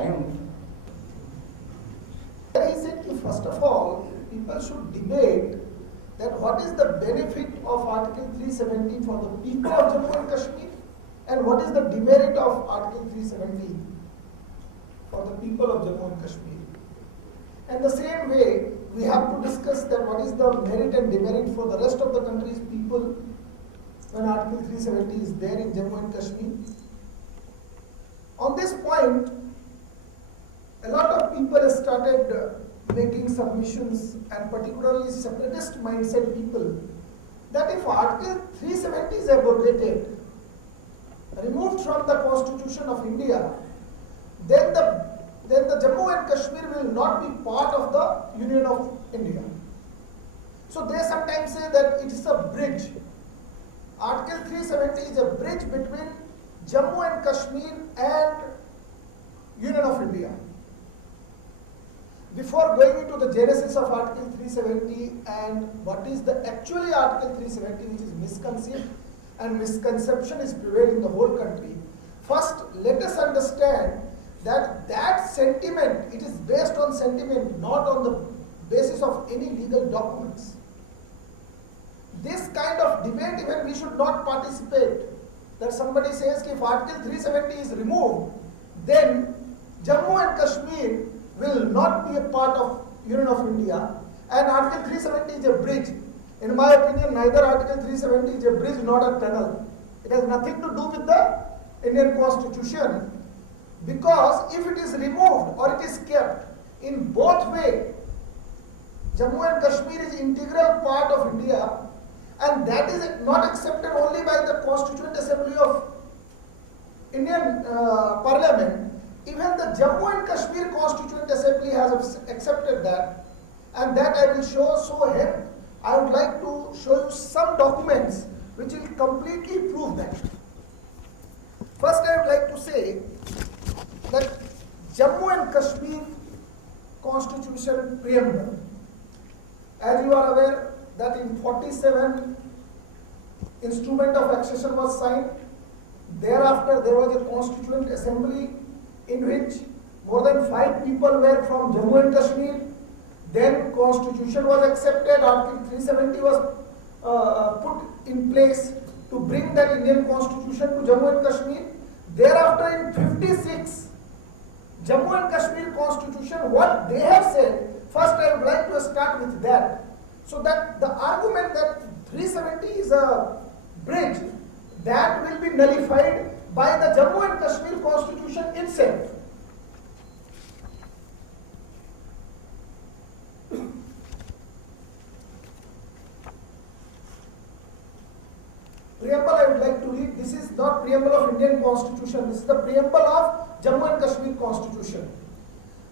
point. I said, first of all, people should debate that what is the benefit of Article 370 for the people of Jammu and Kashmir, and what is the demerit of Article 370 for the people of Jammu and Kashmir. And the same way, we have to discuss that what is the merit and demerit for the rest of the country's people when Article 370 is there in Jammu and Kashmir. On this point, a lot of people have started making submissions, and particularly separatist mindset people, that if Article 370 is abrogated, removed from the Constitution of India, then the Jammu and Kashmir will not be part of the Union of India. So they sometimes say that it is a bridge. Article 370 is a bridge between Jammu and Kashmir and Union of India. Before going into the genesis of Article 370 and what is the actually Article 370, which is misconceived and misconception is prevailing in the whole country, first let us understand that that sentiment, it is based on sentiment, not on the basis of any legal documents. This kind of debate even we should not participate. That somebody says if Article 370 is removed, then Jammu and Kashmir will not be a part of Union of India, and Article 370 is a bridge. In my opinion, neither Article 370 is a bridge nor a tunnel. It has nothing to do with the Indian Constitution, because if it is removed or it is kept, in both ways, Jammu and Kashmir is integral part of India, and that is not accepted only by the Constituent Assembly of Indian Parliament. Even the Jammu and Kashmir Constituent Assembly has accepted that, and that I will show. So here, I would like to show you some documents which will completely prove that. First, I would like to say that Jammu and Kashmir Constitution Preamble, as you are aware, that in 47 instrument of accession was signed. Thereafter, there was a Constituent Assembly in which more than 5 people were from Jammu and Kashmir. Then Constitution was accepted, Article 370 was put in place to bring that Indian Constitution to Jammu and Kashmir. Thereafter in 56, Jammu and Kashmir Constitution, what they have said, first I would like to start with that. So that the argument that 370 is a bridge, that will be nullified by the Jammu and Kashmir Constitution itself. Preamble I would like to read. This is not preamble of Indian Constitution. This is the preamble of Jammu and Kashmir Constitution.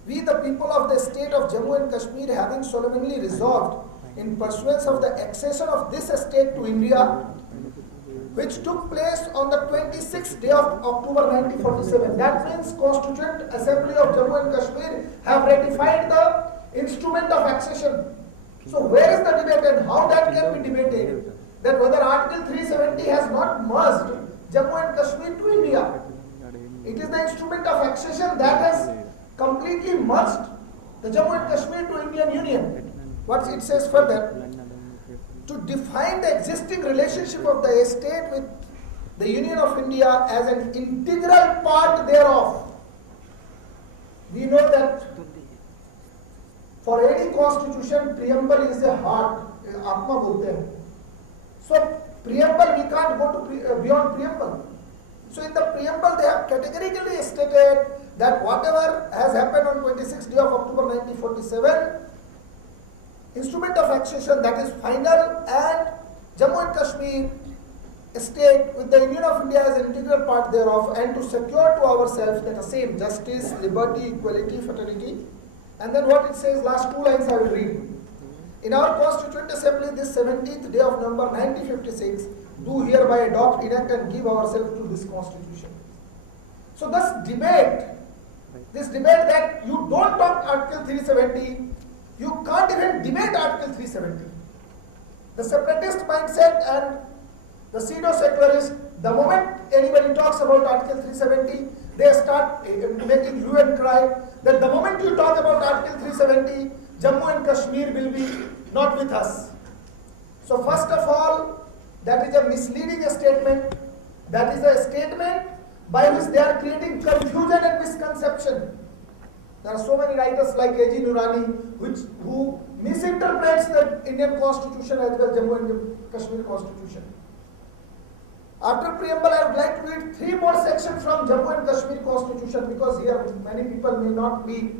We, the people of the state of Jammu and Kashmir, having solemnly resolved, in pursuance of the accession of this state to India, which took place on the 26th day of October 1947. That means Constituent Assembly of Jammu and Kashmir have ratified the instrument of accession. So where is the debate and how that can be debated? That whether Article 370 has not merged Jammu and Kashmir to India. It is the instrument of accession that has completely merged the Jammu and Kashmir to Indian Union. What it says further, to define the existing relationship of the state with the Union of India as an integral part thereof. We know that for any constitution, preamble is a heart, Atma bolte hain. So preamble, we can't go to beyond preamble. So in the preamble, they have categorically stated that whatever has happened on 26th day of October 1947, instrument of accession, that is final, and Jammu and Kashmir state with the Union of India as an integral part thereof, and to secure to ourselves that the same justice, liberty, equality, fraternity. And then what it says, last 2 lines I will read. In our Constituent Assembly, this 17th day of November 1956, do hereby adopt, enact and give ourselves to this Constitution. So this debate that you don't talk Article 370, you can't even debate Article 370. The separatist mindset and the pseudo-secularist, the moment anybody talks about Article 370, they start making hue and cry that the moment you talk about Article 370, Jammu and Kashmir will be not with us. So first of all, that is a misleading statement. That is a statement by which they are creating confusion and misconception. There are so many writers like A.G. Nurani who misinterprets the Indian Constitution as well, Jammu and Kashmir Constitution. After preamble, I would like to read 3 more sections from Jammu and Kashmir Constitution, because here many people may not be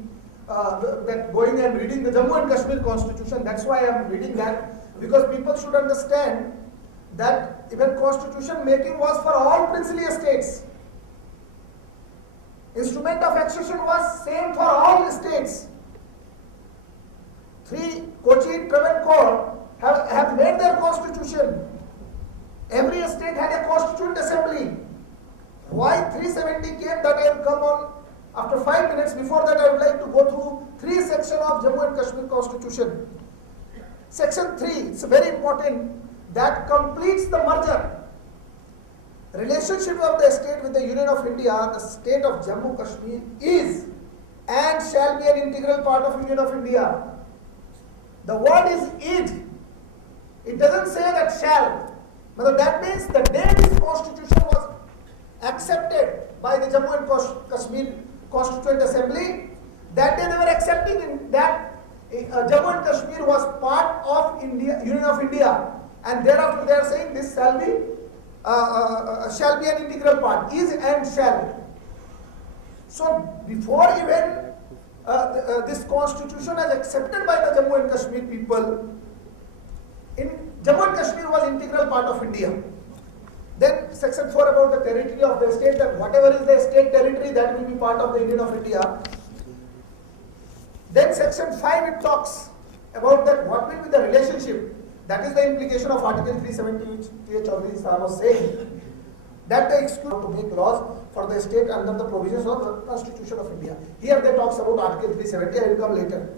that going and reading the Jammu and Kashmir Constitution. That's why I am reading that, because people should understand that even constitution making was for all princely estates. Instrument of accession was same for all states. 3 Kochi, Travancore have made their constitution. Every state had a constituent assembly. Why 370 came, that I will come on after 5 minutes. Before that, I would like to go through 3 sections of Jammu and Kashmir Constitution. Section 3, it's very important, that completes the merger. Relationship of the state with the Union of India, the state of Jammu Kashmir is and shall be an integral part of Union of India. The word is "is." It doesn't say that shall. But that means the day this constitution was accepted by the Jammu and Kashmir Constituent Assembly, that day they were accepting in that Jammu and Kashmir was part of India, Union of India, and thereafter they are saying this shall be an integral part, is and shall. So before even this constitution is accepted by the Jammu and Kashmir people, Jammu and Kashmir was integral part of India. Then section 4 about the territory of the state, that whatever is the state territory, that will be part of the Union of India. Then section 5, it talks about that what will be the relationship. That is the implication of Article 370, which T.H. Chaudhary Sahab was saying, that they exclude to make laws for the state under the provisions of the Constitution of India. Here they talks about Article 370, I will come later.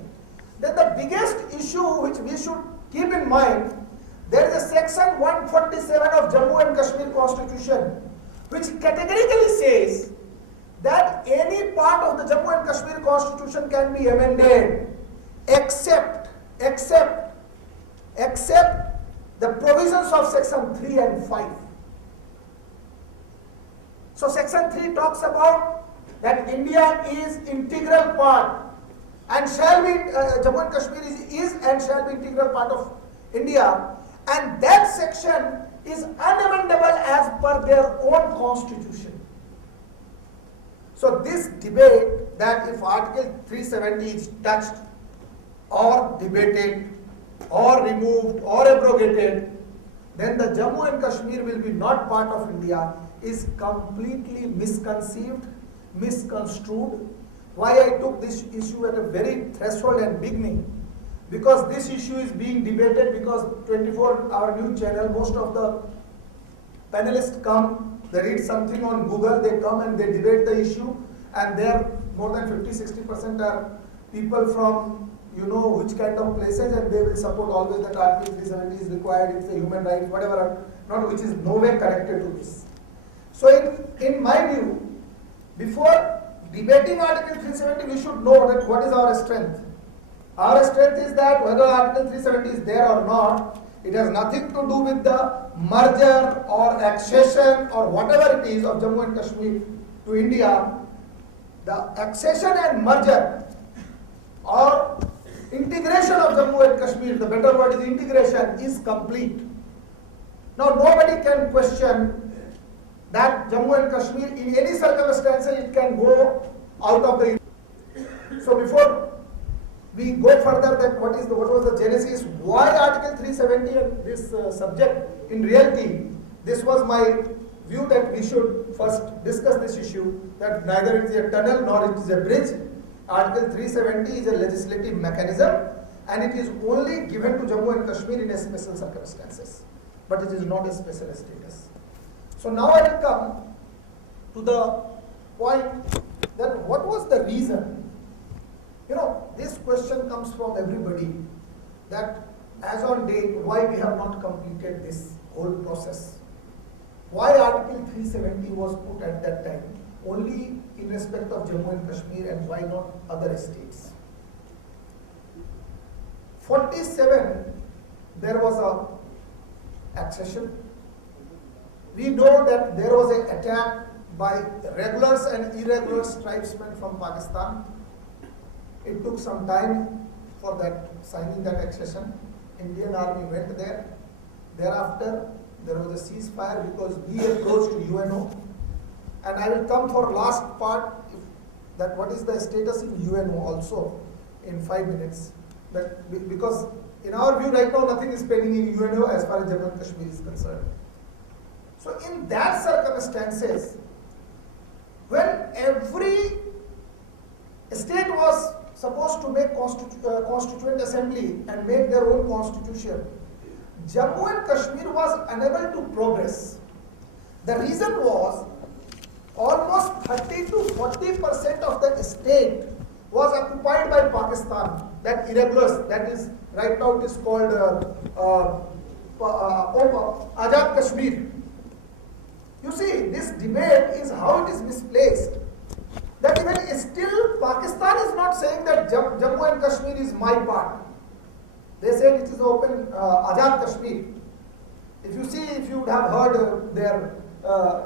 Then the biggest issue which we should keep in mind, there is a section 147 of Jammu and Kashmir Constitution, which categorically says that any part of the Jammu and Kashmir Constitution can be amended except the provisions of section 3 and 5. So section 3 talks about that India is integral part and shall be, Jammu and Kashmir is and shall be integral part of India, and that section is unamendable as per their own constitution. So this debate that if Article 370 is touched or debated or removed or abrogated, then the Jammu and Kashmir will be not part of India is completely misconceived, misconstrued. Why I took this issue at a very threshold and beginning, because this issue is being debated, because 24-hour news channel, most of the panelists come, they read something on Google, they come and they debate the issue, and there more than 50-60% are people from which kind of places, and they will support always that Article 370 is required, it's a human right, whatever, not which is no way connected to this. So in my view, before debating Article 370, we should know that what is our strength. Our strength is that whether Article 370 is there or not, it has nothing to do with the merger or accession or whatever it is of Jammu and Kashmir to India. The accession and merger or integration of Jammu and Kashmir, the better word is integration, is complete. Now nobody can question that Jammu and Kashmir in any circumstances it can go out of the. So before we go further, that what was the genesis, why Article 370 and this subject, in reality, this was my view that we should first discuss this issue, that neither it is a tunnel nor it is a bridge. Article 370 is a legislative mechanism and it is only given to Jammu and Kashmir in a special circumstances, but it is not a special status. So now I will come to the point that what was the reason. This question comes from everybody, that as on date, why we have not completed this whole process? Why Article 370 was put at that time? only in respect of Jammu and Kashmir, and why not other states? 47, there was a accession. We know that there was an attack by regulars and irregular tribesmen from Pakistan. It took some time for that signing that accession. Indian army went there. Thereafter, there was a ceasefire because we approached UNO. And I will come for last part, that what is the status in UNO also in 5 minutes. Because in our view right now nothing is pending in UNO as far as Jammu and Kashmir is concerned. So in that circumstances, when every state was supposed to make constituent assembly and make their own constitution, Jammu and Kashmir was unable to progress. The reason was almost 30 to 40% of the state was occupied by Pakistan, that irregulars, that is right now it is called Azad Kashmir. You see, this debate is how it is misplaced. That even still Pakistan is not saying that Jammu and Kashmir is my part. They said it is open Azad Kashmir. If you see, if you would have heard their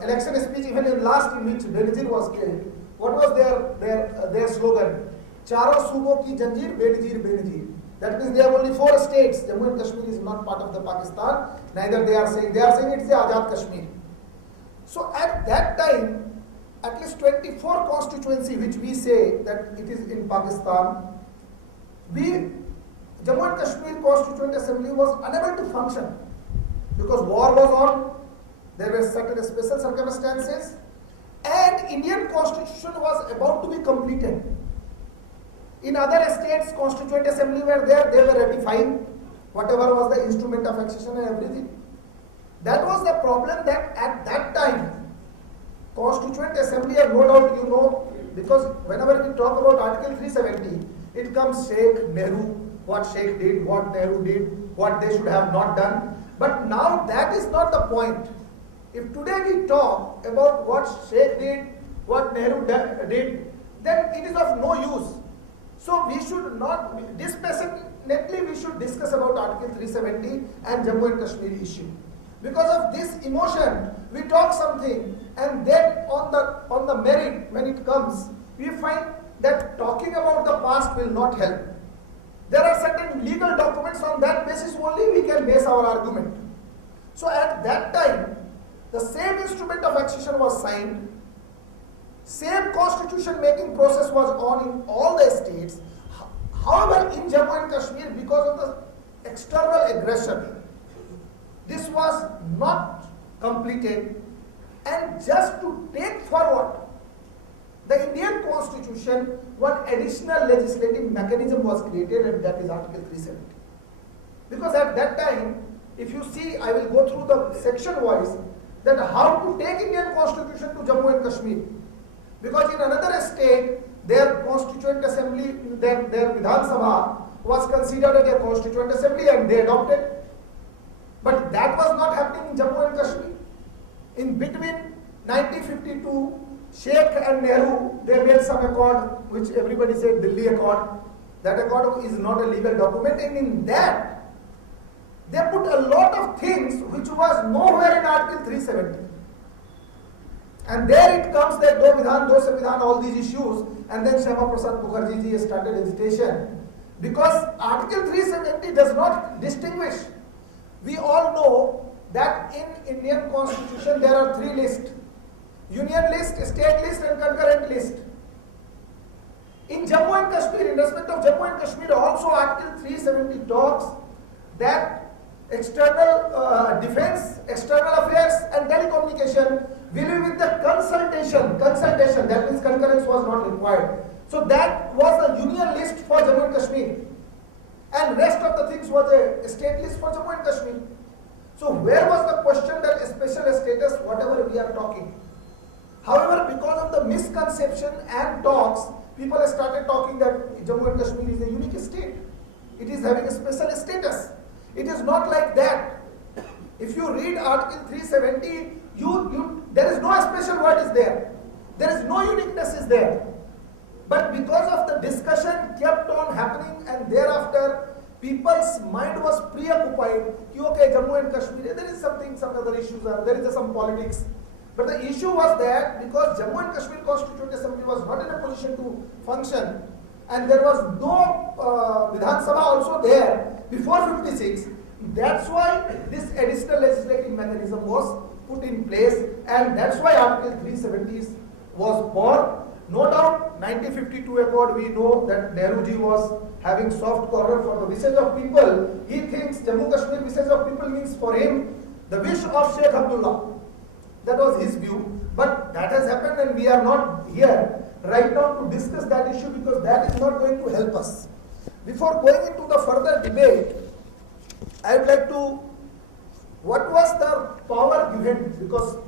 election speech, even in last in which Benazir was killed, what was their slogan? Charo Subo ki Janjir, Benazir, Benazir. That means there are only 4 states. Jammu and Kashmir is not part of the Pakistan. Neither they are saying it is the Azad Kashmir. So at that time, at least 24 constituency which we say that it is in Pakistan, Jammu and Kashmir Constituent Assembly was unable to function because war was on, there were certain special circumstances, and Indian Constitution was about to be completed. In other states, Constituent Assembly were there, they were ratifying whatever was the instrument of accession and everything. That was the problem, that at that time, Constituent Assembly, and no doubt you know, because whenever we talk about Article 370, it comes Sheikh, Nehru, what Sheikh did, what Nehru did, what they should have not done. But now that is not the point. If today we talk about what Sheikh did, what Nehru did, then it is of no use. So we should not, dispassionately we should discuss about Article 370 and Jammu and Kashmir issue. Because of this emotion, we talk something, and then on the merit, when it comes, we find that talking about the past will not help. There are certain legal documents, on that basis only we can base our argument. So at that time, the same instrument of accession was signed, same constitution making process was on in all the states. However, in Jammu and Kashmir, because of the external aggression, this was not completed, and just to take forward the Indian Constitution, one additional legislative mechanism was created, and that is Article 370. Because at that time, if you see, I will go through the section wise, that how to take Indian Constitution to Jammu and Kashmir. Because in another state, their Constituent Assembly, their Vidhan Sabha was considered as a Constituent Assembly and they adopted. But that was not happening in Jammu and Kashmir. In between 1952, Sheikh and Nehru, they made some accord, which everybody said Delhi Accord. That accord is not a legal document, and in that, they put a lot of things which was nowhere in Article 370. And there it comes that do Vidhan, do Samvidhan, all these issues, and then Shyama Prasad Mukherjee ji started agitation. Because Article 370 does not distinguish. We all know that in Indian Constitution there are 3 lists: Union list, state list, and concurrent list. In Jammu and Kashmir, in respect of Jammu and Kashmir, also Article 370 talks that external defense, external affairs, and telecommunication will be with the consultation. Consultation, that means concurrence was not required. So that was the union list for Jammu and Kashmir. And rest of the things was a state list for Jammu and Kashmir. So where was the question that special status, whatever we are talking? However, because of the misconception and talks, people started talking that Jammu and Kashmir is a unique state. It is having a special status. It is not like that. If you read Article 370, there is no special word is there. There is no uniqueness is there. But because of the discussion kept on happening, and thereafter people's mind was preoccupied, okay, Jammu and Kashmir, there is something, some other issues are, there is some politics. But the issue was that because Jammu and Kashmir Constituent Assembly was not in a position to function, and there was no Vidhan Sabha also there before 56, that's why this additional legislative mechanism was put in place, and that's why Article 370 was born. No doubt, 1952 Accord, we know that Nehruji was having soft corner for the wishes of people. He thinks Jammu Kashmir wishes of people means for him the wish of Sheikh Abdullah. That was his view. But that has happened, and we are not here right now to discuss that issue because that is not going to help us. Before going into the further debate, I would like to, what was the power given? Because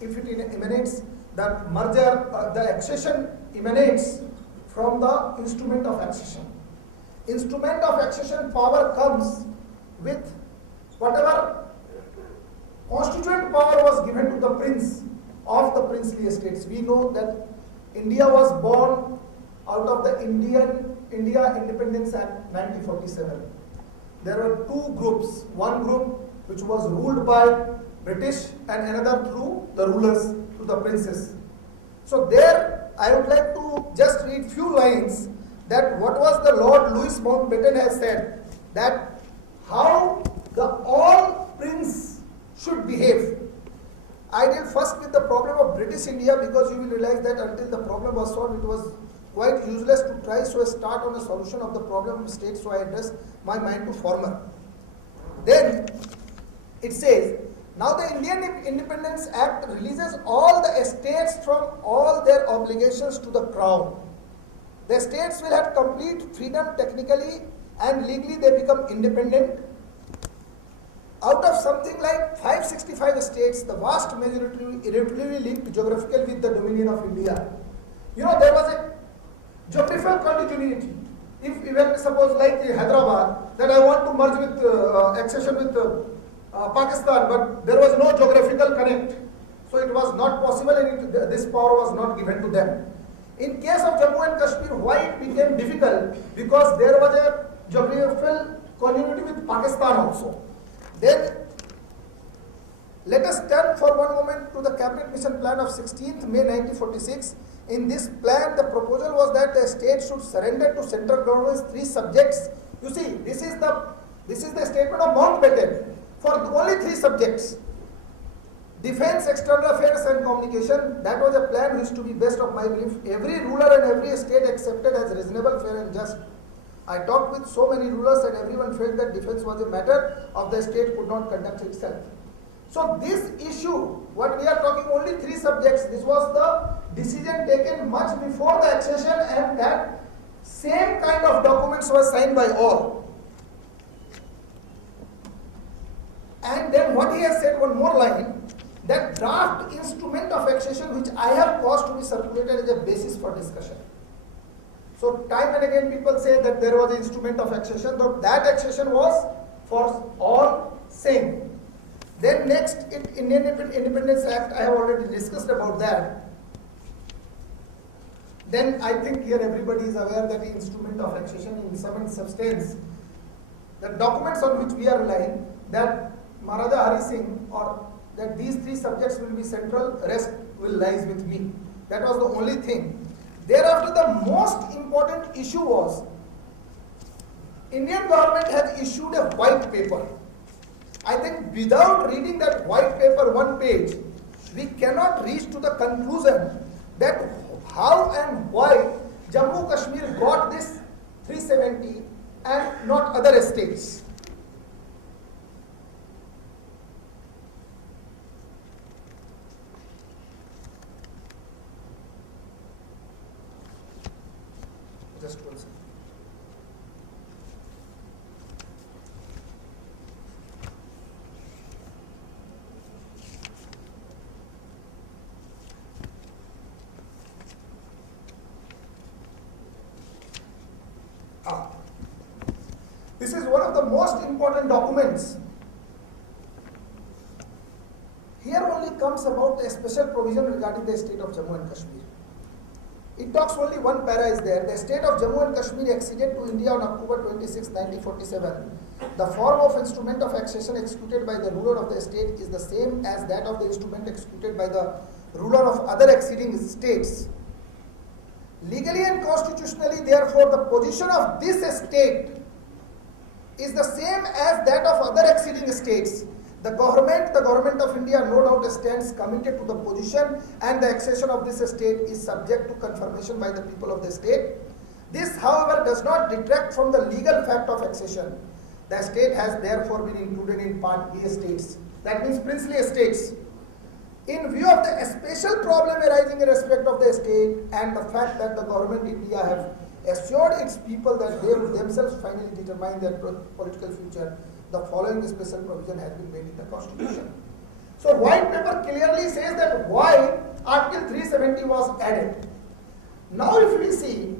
if it emanates, that merger, the accession emanates from the instrument of accession. Instrument of accession power comes with whatever constituent power was given to the prince of the princely estates. We know that India was born out of the India Independence Act 1947. There were two groups, one group which was ruled by British and another through the rulers, through the princes. So there I would like to just read few lines that what was the Lord Louis Mountbatten has said, that how the all prince should behave. I deal first with the problem of British India because you will realize that until the problem was solved, it was quite useless to try so start on a solution of the problem of state, so I address my mind to former. Then it says, now the Indian Independence Act releases all the estates from all their obligations to the crown. The estates will have complete freedom technically and legally they become independent. Out of something like 565 states, the vast majority irretrievably linked geographically with the dominion of India. You know, there was a geographical continuity. If even suppose like Hyderabad, that I want to merge with accession with Pakistan, but there was no geographical connect. So it was not possible and this power was not given to them. In case of Jammu and Kashmir, why it became difficult? Because there was a geographical continuity with Pakistan also. Then let us turn for one moment to the Cabinet Mission Plan of 16th May 1946. In this plan, the proposal was that the state should surrender to central government's three subjects. You see, this is the statement of Mountbatten for only three subjects: defense, external affairs, and communication. That was a plan which, to be best of my belief, every ruler and every state accepted as reasonable, fair, and just. I talked with so many rulers and everyone felt that defense was a matter of the state could not conduct itself. So this issue, what we are talking only three subjects, this was the decision taken much before the accession and that same kind of documents were signed by all. And then what he has said, one more line, that draft instrument of accession which I have caused to be circulated is a basis for discussion. So time and again people say that there was an instrument of accession, though that accession was for all same. Then next, Indian Independence Act, I have already discussed about that. Then I think here everybody is aware that the instrument of accession in sum and substance, the documents on which we are relying, that Maharaja Hari Singh or that these three subjects will be central, rest will lies with me. That was the only thing. Thereafter, the most important issue was, Indian government has issued a white paper. I think without reading that white paper one page, we cannot reach to the conclusion that how and why Jammu Kashmir got this 370 and not other states. Just one second. This is one of the most important documents. Here only comes about a special provision regarding the state of Jammu and Kashmir. It talks only one para is there. The state of Jammu and Kashmir acceded to India on October 26, 1947. The form of instrument of accession executed by the ruler of the state is the same as that of the instrument executed by the ruler of other acceding states. Legally and constitutionally, therefore, the position of this state is the same as that of other acceding states. The government of India no doubt stands committed to the position, and the accession of this state is subject to confirmation by the people of the state. This, however, does not detract from the legal fact of accession. The state has therefore been included in Part A states. That means princely estates. In view of the special problem arising in respect of the state and the fact that the government of India have assured its people that they would themselves finally determine their political future, the following special provision has been made in the Constitution. So white paper clearly says that why Article 370 was added. Now if we see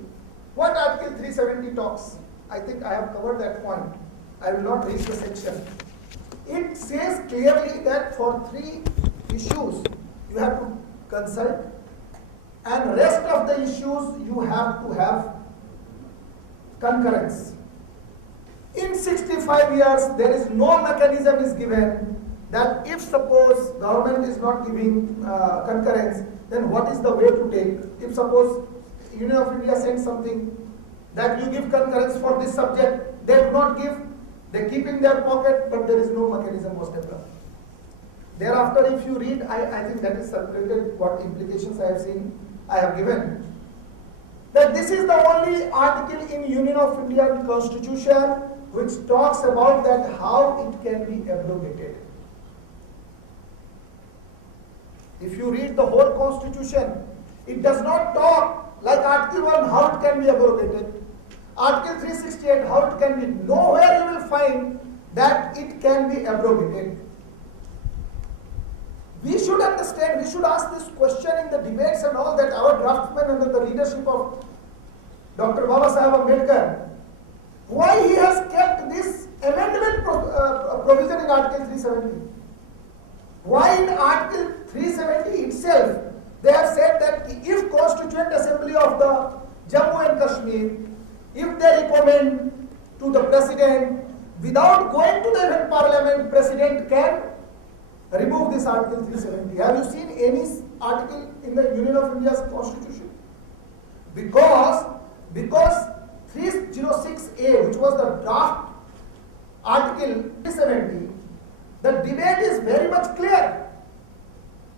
what Article 370 talks, I think I have covered that point. I will not read the section. It says clearly that for 3 issues you have to consult, and rest of the issues you have to have concurrence. In 65 years, there is no mechanism is given that if suppose government is not giving concurrence, then what is the way to take? If suppose Union of India sends something that you give concurrence for this subject, they do not give, they keep in their pocket, but there is no mechanism was developed. Thereafter, if you read, I think that is circulated what implications I have given. That this is the only article in Union of India Constitution which talks about that how it can be abrogated. If you read the whole Constitution, it does not talk like Article 1 how it can be abrogated. Article 368 how it can be. Nowhere you will find that it can be abrogated. We should understand, we should ask this question in the debates and all, that our draftsmen under the leadership of Dr. Babasaheb Ambedkar, why he has kept this amendment provision in Article 370. Why in Article 370 itself, they have said that if Constituent Assembly of the Jammu and Kashmir, if they recommend to the President, without going to the event Parliament, President can remove this Article 370. Have you seen any article in the Union of India's Constitution? Because 306A, which was the draft Article 370, the debate is very much clear.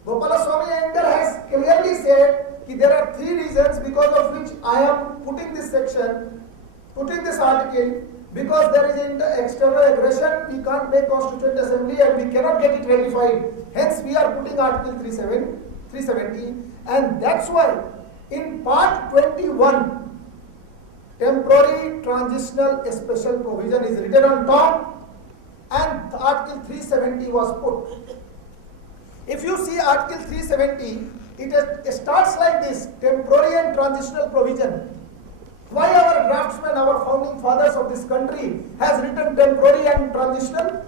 Gopalaswamy Iyengar has clearly said that there are 3 reasons because of which I am putting this section, putting this article, because there is external aggression, we can't make Constituent Assembly and we cannot get it ratified. Hence we are putting Article 370, and that's why in Part 21, temporary transitional special provision is written on top, and Article 370 was put. If you see Article 370, it starts like this: temporary and transitional provision. Why our draftsmen, our founding fathers of this country has written temporary and transitional?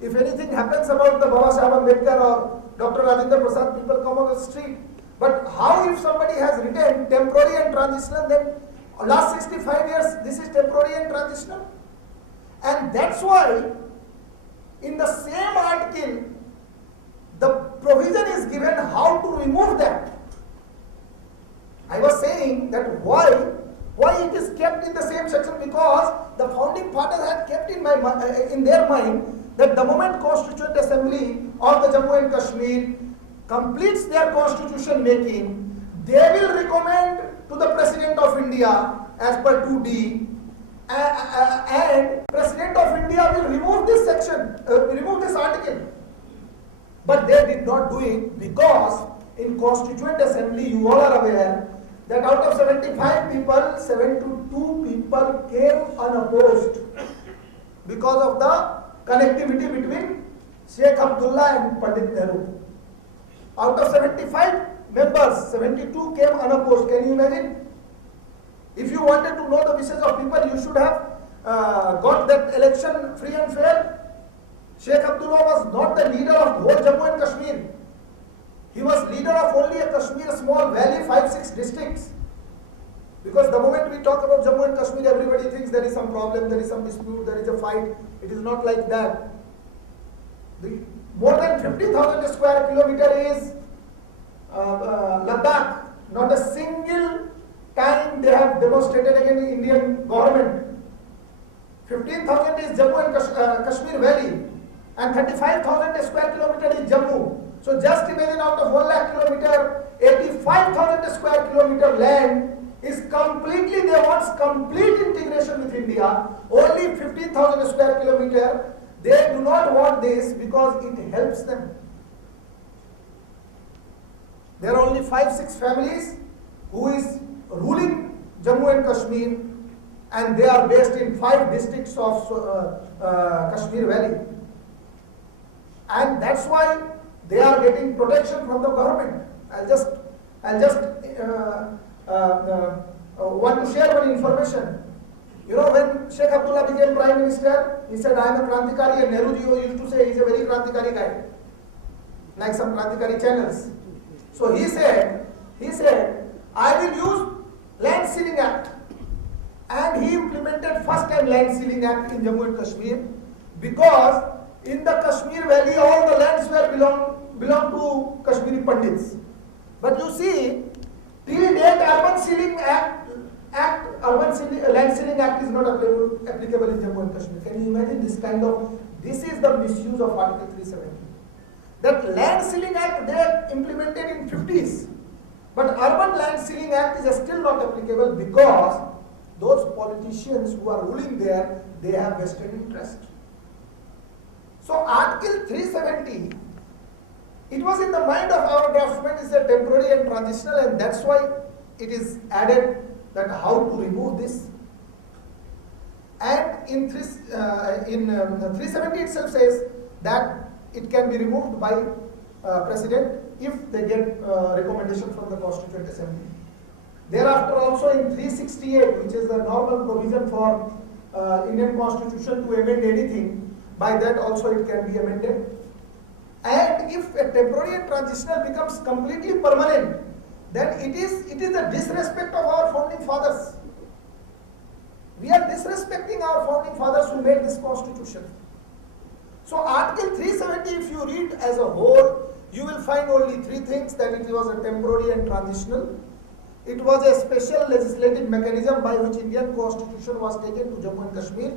If anything happens about the Babasaheb Ambedkar or Dr. Rajendra Prasad, people come on the street. But how if somebody has written temporary and transitional, then last 65 years this is temporary and transitional? And that's why in the same article the provision is given how to remove that. I was saying that why it is kept in the same section, because the founding fathers had kept in their mind that the moment Constituent Assembly of the Jammu and Kashmir completes their constitution making, they will recommend to the President of India as per 2D, and President of India will remove this section, remove this article. But they did not do it, because in Constituent Assembly, you all are aware that out of 75 people, 72 people came unopposed because of the connectivity between Sheikh Abdullah and Pandit Nehru. Out of 75 members, 72 came unopposed. Can you imagine? If you wanted to know the wishes of people, you should have got that election free and fair. Sheikh Abdullah was not the leader of the whole Jammu and Kashmir. He was leader of only a Kashmir small valley, 5-6 districts. Because the moment we talk about Jammu and Kashmir, everybody thinks there is some problem, there is some dispute, there is a fight. It is not like that. More than 50,000 square kilometer is Ladakh. Not a single time they have demonstrated against the Indian government. 15,000 is Jammu and Kashmir Valley, and 35,000 square kilometer is Jammu. So just imagine, out of 1 lakh kilometer, 85,000 square kilometer land is completely, they want complete integration with India. Only 15,000 square kilometer, they do not want this because it helps them. There are only 5-6 families who is ruling Jammu and Kashmir, and they are based in 5 districts of Kashmir Valley. And that's why they are getting protection from the government. I'll just want to share one information. You know, when Sheikh Abdullah became Prime Minister, he said, I am a Krantikari, and Nehruji used to say he's a very Krantikari guy, like some Krantikari channels. So he said, I will use Land Ceiling Act. And he implemented first time Land Ceiling Act in Jammu and Kashmir, because in the Kashmir Valley all the lands were belong to Kashmiri Pandits. But you see, till date Land Ceiling Act is not applicable in Jammu and Kashmir. Can you imagine this kind of, this is the misuse of Article 370. That Land Ceiling Act they implemented in 50s, but Urban Land Ceiling Act is still not applicable because those politicians who are ruling there, they have vested interest. So Article 370, it was in the mind of our draftsman, is a temporary and transitional, and that's why it is added that how to remove this. And in 370 itself says that it can be removed by President if they get recommendation from the Constituent Assembly. Thereafter also in 368, which is the normal provision for Indian Constitution to amend anything, by that also it can be amended. And if a temporary and transitional becomes completely permanent, then it is a disrespect of our founding fathers. We are disrespecting our founding fathers who made this constitution. So Article 370, if you read as a whole, you will find only 3 things: that it was a temporary and transitional, it was a special legislative mechanism by which Indian constitution was taken to Jammu and Kashmir,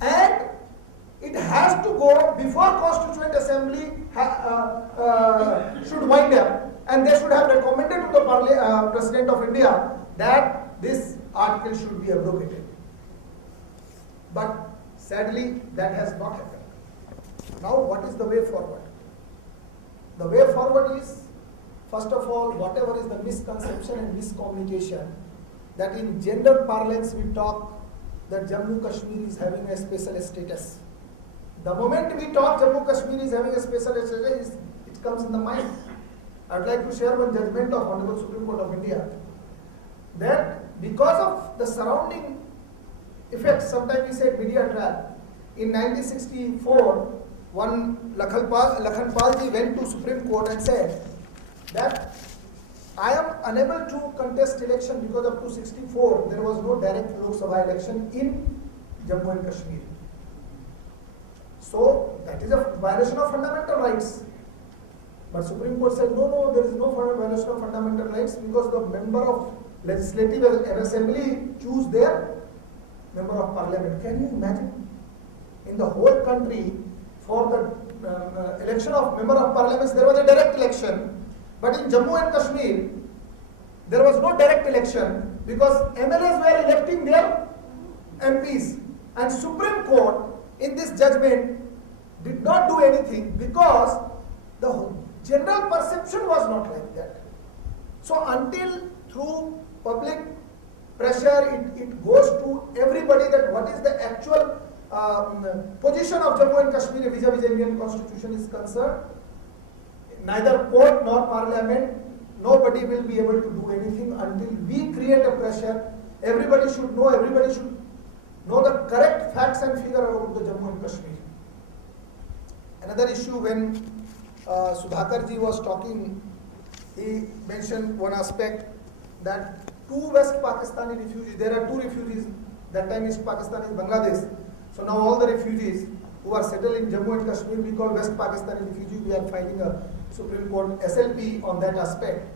and it has to go before Constituent Assembly should wind up, and they should have recommended to the President of India that this article should be abrogated. But sadly, that has not happened. Now, what is the way forward? The way forward is, first of all, whatever is the misconception and miscommunication, that in gender parlance we talk that Jammu Kashmir is having a special status. The moment we talk Jammu Kashmir is having a special status, it comes in the mind. I would like to share one judgment of Honorable Supreme Court of India, that because of the surrounding effects, sometimes we say media trap. In 1964, one Lakhan Palji went to Supreme Court and said that I am unable to contest election because up to 64 there was no direct Lok Sabha election in Jammu and Kashmir. So that is a violation of fundamental rights. But Supreme Court said no, there is no violation of fundamental rights because the member of Legislative Assembly choose their member of Parliament. Can you imagine? In the whole country, for the election of member of Parliament, there was a direct election. But in Jammu and Kashmir, there was no direct election because MLAs were electing their MPs. And Supreme Court, in this judgment, did not do anything because the general perception was not like that. So until through public pressure, it goes to everybody that what is the actual position of Jammu and Kashmir vis-a-vis Indian Constitution is concerned, neither court nor parliament, nobody will be able to do anything until we create a pressure. Everybody should know the correct facts and figure about the Jammu and Kashmir. Another issue, when Sudhakar ji was talking, he mentioned one aspect that two West Pakistani refugees, there are two refugees, that time East Pakistan is Bangladesh. So now all the refugees who are settled in Jammu and Kashmir, we call West Pakistani refugees, we are filing a Supreme Court SLP on that aspect.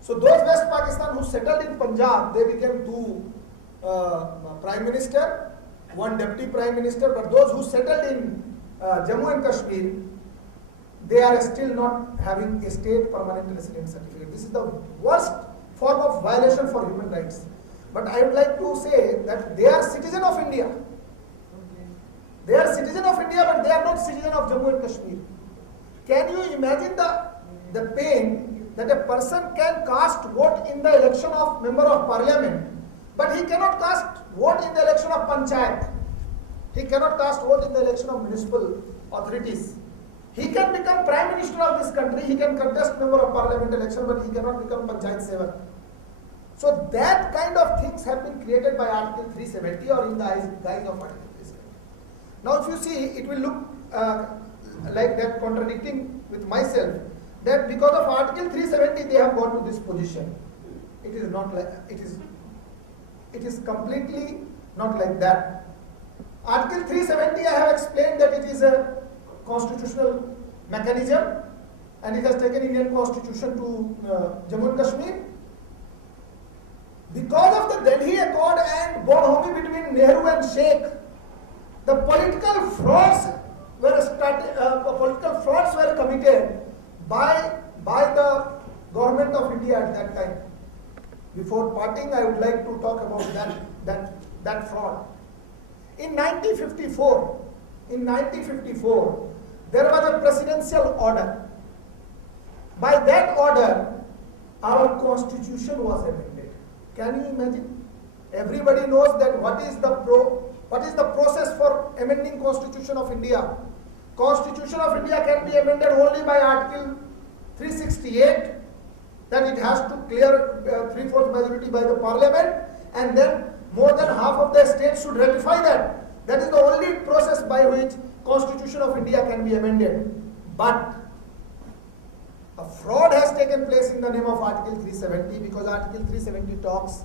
So those West Pakistan who settled in Punjab, they became two Prime Minister, one Deputy Prime Minister, but those who settled in Jammu and Kashmir, they are still not having a state permanent resident certificate. This is the worst form of violation for human rights. But I would like to say that they are citizen of India. They are citizen of India, but they are not citizen of Jammu and Kashmir. Can you imagine the pain that a person can cast vote in the election of member of parliament, but he cannot cast vote in the election of panchayat. He cannot cast vote in the election of municipal authorities. He can become prime minister of this country, he can contest member of parliament election, but he cannot become panchayat sevak. So that kind of things have been created by Article 370 or in the guise of Article 370. Now if you see, it will look like that contradicting with myself, that because of Article 370 they have gone to this position. It is not like, it is completely not like that. Article 370 I have explained that it is a constitutional mechanism and it has taken Indian constitution to Jammu and Kashmir. Because of the Delhi Accord and bonhomie between Nehru and Sheikh, the political frauds were committed by the government of India at that time. Before parting, I would like to talk about that fraud. In 1954, there was a presidential order. By that order, our constitution was amended. Can you imagine? Everybody knows that what is the process for amending Constitution of India. Constitution of India can be amended only by Article 368, that it has to clear 3/4 majority by the parliament, and then more than half of the states should ratify that. That is the only process by which Constitution of India can be amended. But a fraud has taken place in the name of Article 370, because Article 370 talks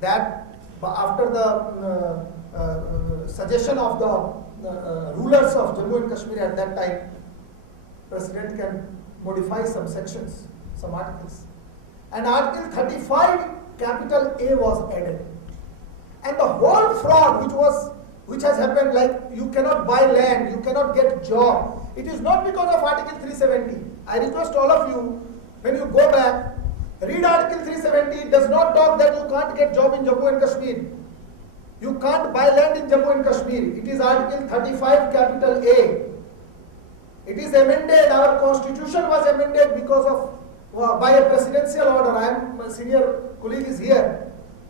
that after the suggestion of the rulers of Jammu and Kashmir at that time, President can modify some sections, some articles. And Article 35 capital A was added. And the whole fraud which has happened, like you cannot buy land, you cannot get job, it is not because of Article 370. I request all of you, when you go back, read Article 370. It does not talk that you can't get job in Jammu and Kashmir. You can't buy land in Jammu and Kashmir. It is Article 35 capital A. It is amended. Our constitution was amended because of by a presidential order. My senior colleague is here.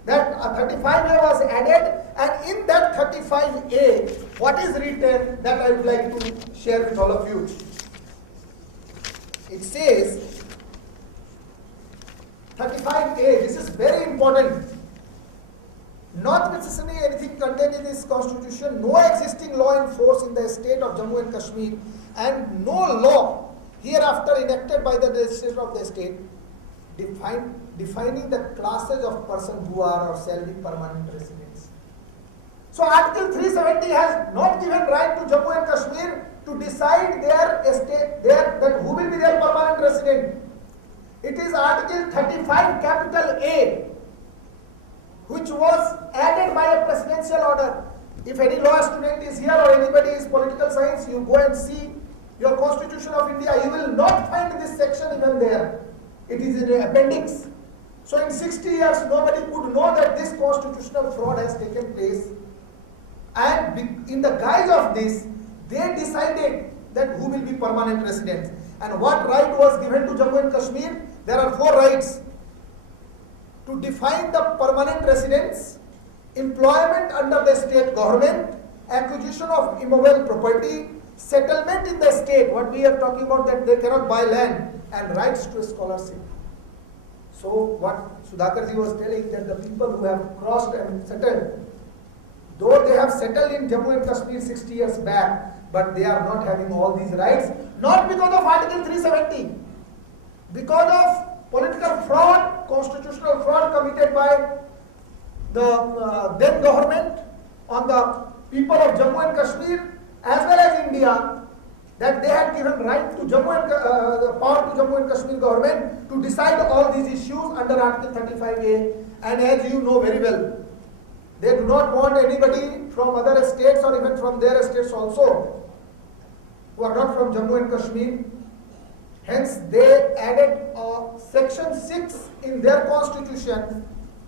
That 35A was added, and in that 35A, what is written, that I would like to share with all of you. It says 35A, this is very important. Notwithstanding anything contained in this constitution, no existing law in force in the state of Jammu and Kashmir, and no law hereafter enacted by the legislature of the state defining the classes of persons who are or shall be permanent residents. So Article 370 has not given right to Jammu and Kashmir to decide that who will be their permanent resident. It is Article 35 capital A, which was added by a presidential order. If any law student is here or anybody is political science, you go and see your Constitution of India, you will not find this section even there. It is in the appendix. So in 60 years, nobody could know that this constitutional fraud has taken place. And in the guise of this, they decided that who will be permanent residents. And what right was given to Jammu and Kashmir? There are 4 rights. To define the permanent residents, employment under the state government, acquisition of immobile property, settlement in the state, what we are talking about, that they cannot buy land, and rights to scholarship. So what Sudhakarji was telling, that the people who have crossed and settled, though they have settled in Jammu and Kashmir 60 years back, but they are not having all these rights, not because of Article 370, because of political fraud, constitutional fraud committed by the then government on the people of Jammu and Kashmir as well as India, that they had given right to the power to Jammu and Kashmir government to decide all these issues under Article 35A. And as you know very well, they do not want anybody from other states or even from their states also who are not from Jammu and Kashmir. Hence, they added Section 6 in their constitution,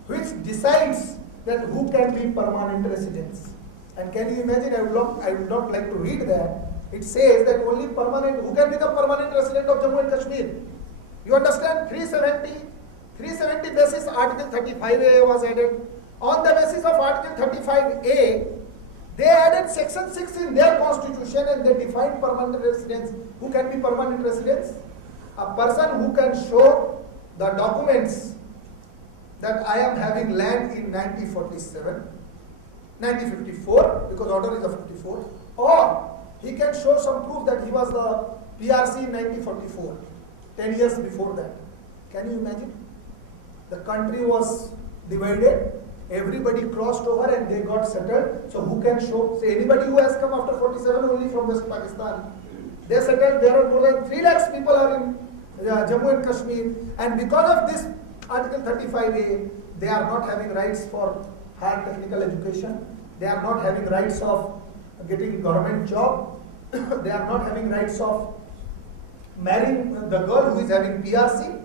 which decides that who can be permanent residents. And can you imagine? I would not like to read that. It says that only who can become permanent resident of Jammu and Kashmir. You understand? 370 basis Article 35A was added. On the basis of Article 35A, they added Section 6 in their constitution and they defined permanent residents. Who can be permanent residents? A person who can show the documents that I am having land in 1947, 1954, because order is of 54, or he can show some proof that he was the PRC in 1944, 10 years before that. Can you imagine? The country was divided, everybody crossed over and they got settled. So who can show? Say anybody who has come after 47 only from West Pakistan. They settled, there are more than 3 lakhs people are in Jammu and Kashmir. And because of this Article 35A, they are not having rights for higher technical education. They are not having rights of getting government job. They are not having rights of marrying the girl who is having PRC.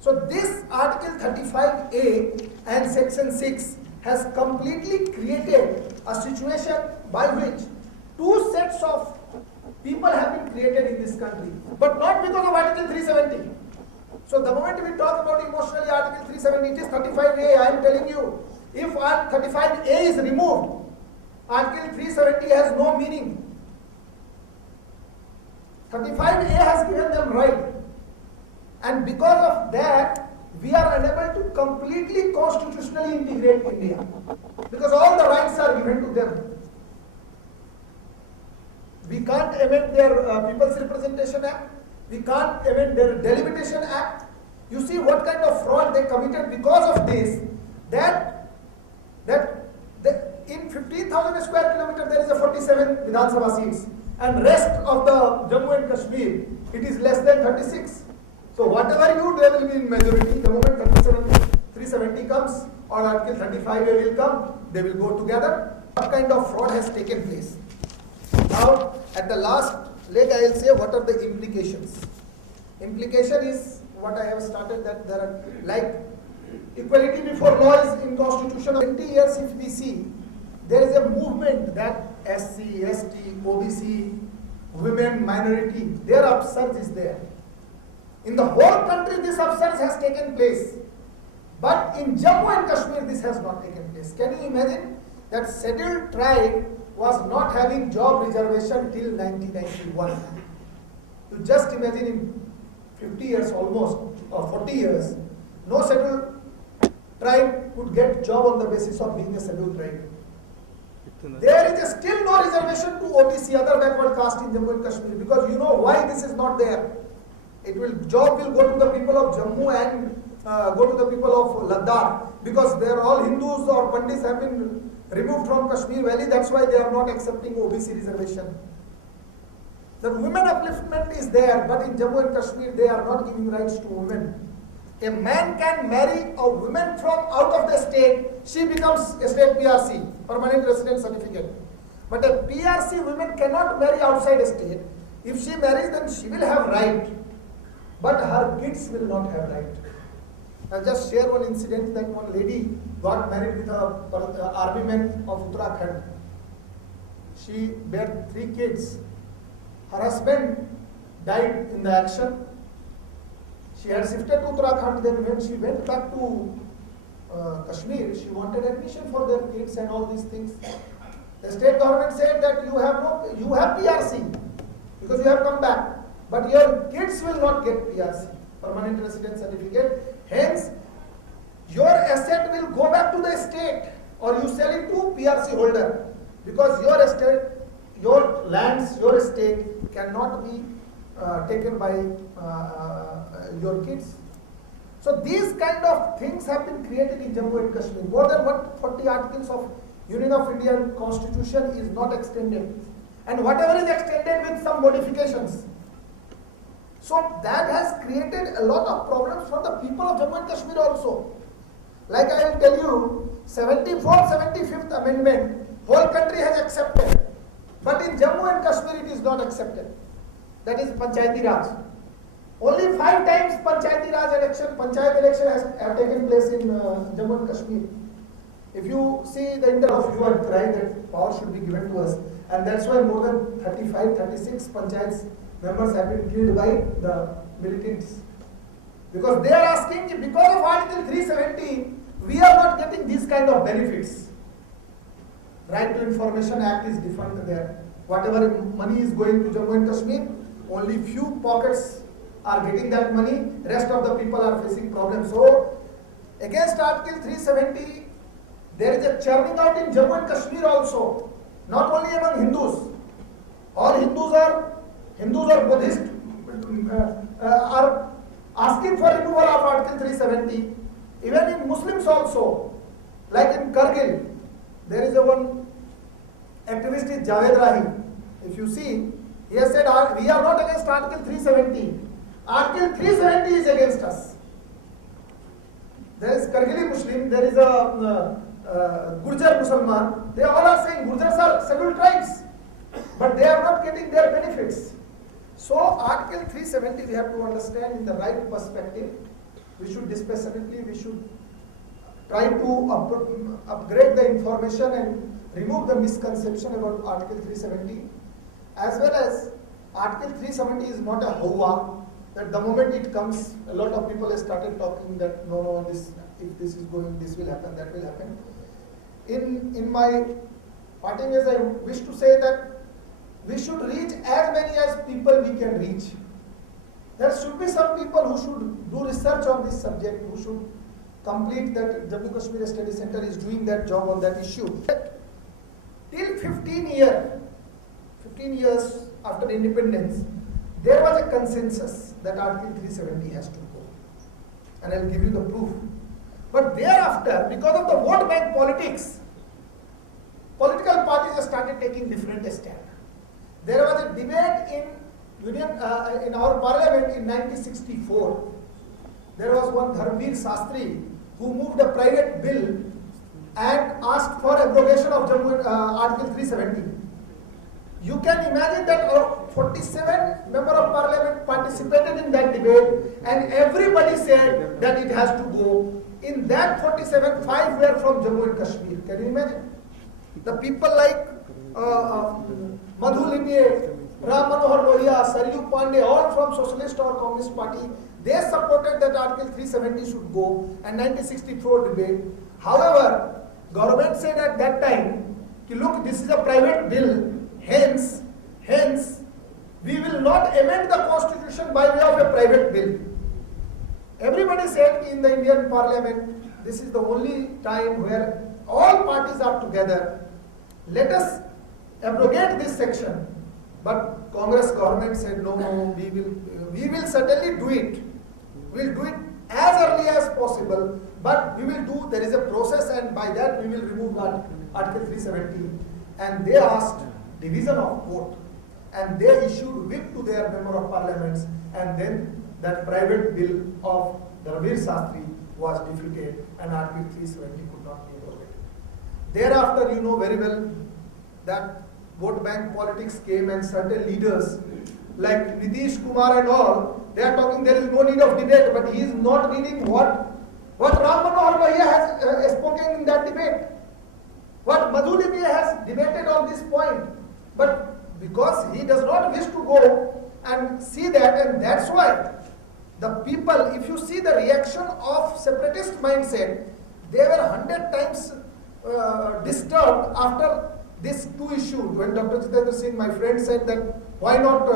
So this Article 35A and Section 6 has completely created a situation by which 2 sets of people have been created in this country, but not because of Article 370. So the moment we talk about emotionally Article 370, it is 35A. I am telling you, if 35A is removed, Article 370 has no meaning. 35A has given them right. And because of that, we are unable to completely constitutionally integrate India. Because all the rights are given to them. We can't amend their People's Representation Act. We can't amend their Delimitation Act. You see what kind of fraud they committed because of this, that in 15,000 square kilometers there is a 47 Vidhan Sabha seats. And rest of the Jammu and Kashmir, it is less than 36. So whatever you do, there will be in majority. The moment 370 comes or Article 35A will come, they will go together. What kind of fraud has taken place? Now, at the last leg, I will say what are the implications. Implication is what I have started, that there are like equality before law is in constitution. 20 years if we see, there is a movement that SC, ST, OBC, women, minority, their upsurge is there. In the whole country, this upsurge has taken place. But in Jammu and Kashmir, this has not taken place. Can you imagine that scheduled tribe was not having job reservation till 1991? You just imagine in 50 years almost, or 40 years, no scheduled tribe could get job on the basis of being a scheduled tribe. There is still no reservation to OBC, other backward caste in Jammu and Kashmir, because you know why this is not there. Job will go to the people of Jammu and go to the people of Ladakh, because they are all Hindus or Pandits have been removed from Kashmir Valley. That's why they are not accepting OBC reservation. The women upliftment is there, but in Jammu and Kashmir they are not giving rights to women. A man can marry a woman from out of the state, she becomes a state PRC, permanent resident certificate. But a PRC woman cannot marry outside a state. If she marries, then she will have right, but her kids will not have right. I'll just share one incident that one lady got married with an army man of Uttarakhand. She bare 3 kids. Her husband died in the action. She had shifted to Uttarakhand. Then when she went back to Kashmir, she wanted admission for their kids and all these things. The state government said that you have PRC because you have come back, but your kids will not get PRC, permanent resident certificate. Hence, your asset will go back to the state, or you sell it to PRC holder, because your lands, your estate cannot be taken by your kids. So these kind of things have been created in Jammu and Kashmir. More than 40 articles of Union of Indian Constitution is not extended. And whatever is extended with some modifications. So that has created a lot of problems for the people of Jammu and Kashmir also. Like I will tell you, 74th, 75th Amendment, whole country has accepted. But in Jammu and Kashmir it is not accepted. That is Panchayati Raj. Only 5 times Panchayat election have taken place in Jammu and Kashmir. If you see the intent of you are crying that power should be given to us, and that's why more than 35, 36 Panchayats members have been killed by the militants. Because they are asking, because of Article 370, we are not getting these kind of benefits. Right to Information Act is defined there. Whatever money is going to Jammu and Kashmir, only few pockets are getting that money, rest of the people are facing problems. So, against Article 370, there is a churning out in Jammu and Kashmir also, not only among Hindus. All Hindus or Buddhists are asking for removal of Article 370. Even in Muslims also, like in Kargil, there is a one activist is Javed Rahi. If you see, he has said, we are not against Article 370. Article 370 is against us. There is Kargili Muslim, there is a Gurjar Musalman. They all are saying Gurjars are scheduled tribes, but they are not getting their benefits. So Article 370 we have to understand in the right perspective. We should dispassionately, we should try to upgrade the information and remove the misconception about Article 370. As well as Article 370 is not a hoa, that the moment it comes, a lot of people have started talking that no, this, if this is going, this will happen, that will happen. In my parting ways, I wish to say that we should reach as many as people we can reach. There should be some people who should do research on this subject, who should complete that. Jammu Kashmir Study Center is doing that job on that issue. Till 15 years after independence, there was a consensus that Article 370 has to go. And I will give you the proof. But thereafter, because of the vote bank politics, political parties have started taking different stand. There was a debate in our parliament in 1964. There was one Dharmveer Shastri who moved a private bill and asked for abrogation of Article 370. You can imagine that 47 members of parliament participated in that debate, and everybody said that it has to go. In that 47, 5 were from Jammu and Kashmir. Can you imagine? The people like Madhu Limye, Ram Manohar Lohia, Saryu Panday, all from Socialist or Communist Party, they supported that Article 370 should go, and 1964 debate. However, government said at that time, look, this is a private bill, hence, we will not amend the constitution by way of a private bill. Everybody said in the Indian Parliament, this is the only time where all parties are together. Let us abrogate this section. But Congress government said, no, we will certainly do it. We will do it as early as possible, but we will do, there is a process, and by that we will remove Article 370. And they asked division of vote, and they issued whip to their member of parliaments, and then that private bill of Dharmveer Shastri was defeated, and Article 370 could not be abrogated. Thereafter, you know very well that vote bank politics came, and certain leaders like Nitish Kumar and all, they are talking there is no need of debate, but he is not reading what Ram Manohar Lohia has spoken in that debate, what Madhu Limye has debated on this point. But because he does not wish to go and see that, and that's why the people, if you see the reaction of separatist mindset, they were 100 times disturbed after these two issues. When Dr. Jitendra Singh, my friend, said that why not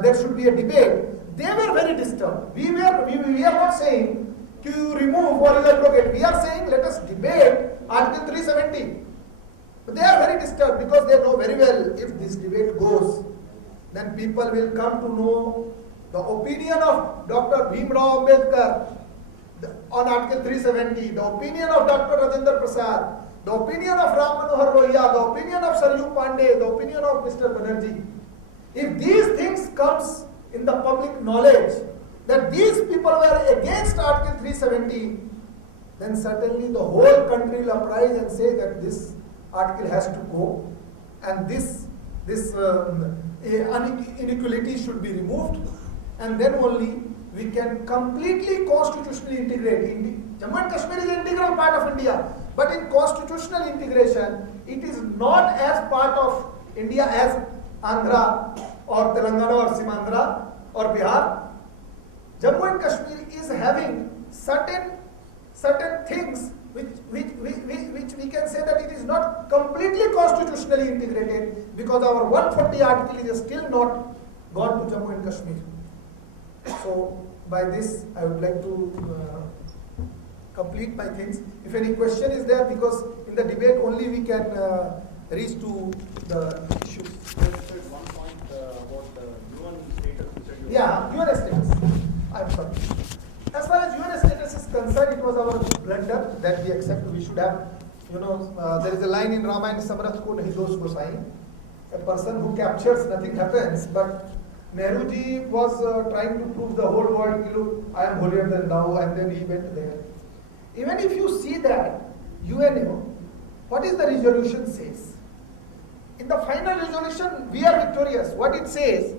there should be a debate, they were very disturbed. We are not saying to remove or abrogate. We are saying let us debate Article 370. But they are very disturbed because they know very well if this debate goes, then people will come to know the opinion of Dr. Bhimrao Ambedkar on Article 370, the opinion of Dr. Rajendra Prasad, the opinion of Ram Manohar Lohia, the opinion of Saryu Panday, the opinion of Mr. Banerjee. If these things comes in the public knowledge that these people were against Article 370, then certainly the whole country will uprise and say that this article has to go and this inequality should be removed, and then only we can completely constitutionally integrate. Jammu and Kashmir is an integral part of India, but in constitutional integration, it is not as part of India as Andhra or Telangana or Simandra or Bihar. Jammu and Kashmir is having certain things which we can say that it is not completely constitutionally integrated because our 140 article is still not gone to Jammu and Kashmir. So by this I would like to complete my things. If any question is there, because in the debate only we can reach to the issues. There's one point about the UN status. Yeah, UN status. I'm sorry. As far as UN status is concerned, it was our blunder that we accept. We should have, there is a line in Ramayana, Samrat ko nahi dosh ko sahi. A person who captures, nothing happens. But Nehruji was trying to prove the whole world, look, I am holier than thou, and then he went there. Even if you see that, UNO, what is the resolution says? In the final resolution, we are victorious. What it says,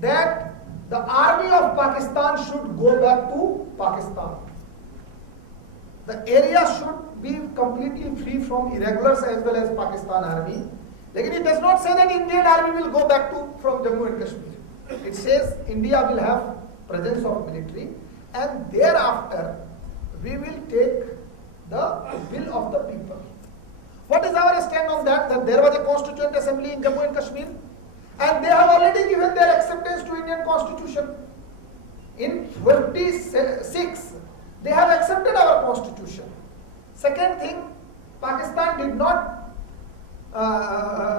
that the army of Pakistan should go back to Pakistan. The area should be completely free from irregulars as well as Pakistan army. Again, it does not say that Indian army will go back from Jammu and Kashmir. It says India will have presence of military, and thereafter we will take the will of the people. What is our stand on that? That there was a constituent assembly in Jammu and Kashmir, and they have already given their acceptance to Indian constitution. In 26, they have accepted our constitution. Second thing, Pakistan did not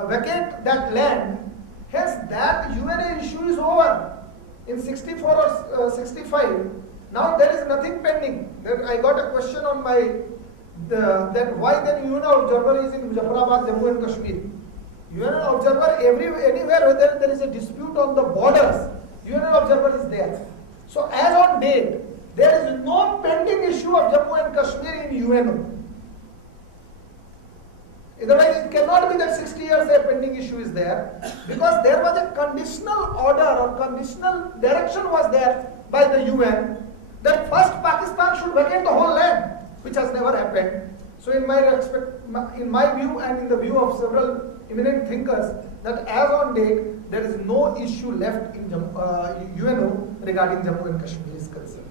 vacate that land, hence that UNA issue is over. In 64 or 65, now there is nothing pending. Then I got a question on that why then UN observer is in Muzaffarabad, Jammu and Kashmir. UN observer anywhere whether there is a dispute on the borders, UN observer is there. So as on date, there is no pending issue of Jammu and Kashmir in UNO. Otherwise, it cannot be that 60 years a pending issue is there, because there was a conditional order or conditional direction was there by the UN that first Pakistan should vacate the whole land, which has never happened. So in my view and in the view of several eminent thinkers, that as on date, there is no issue left in UNO regarding Jammu and Kashmir is concerned.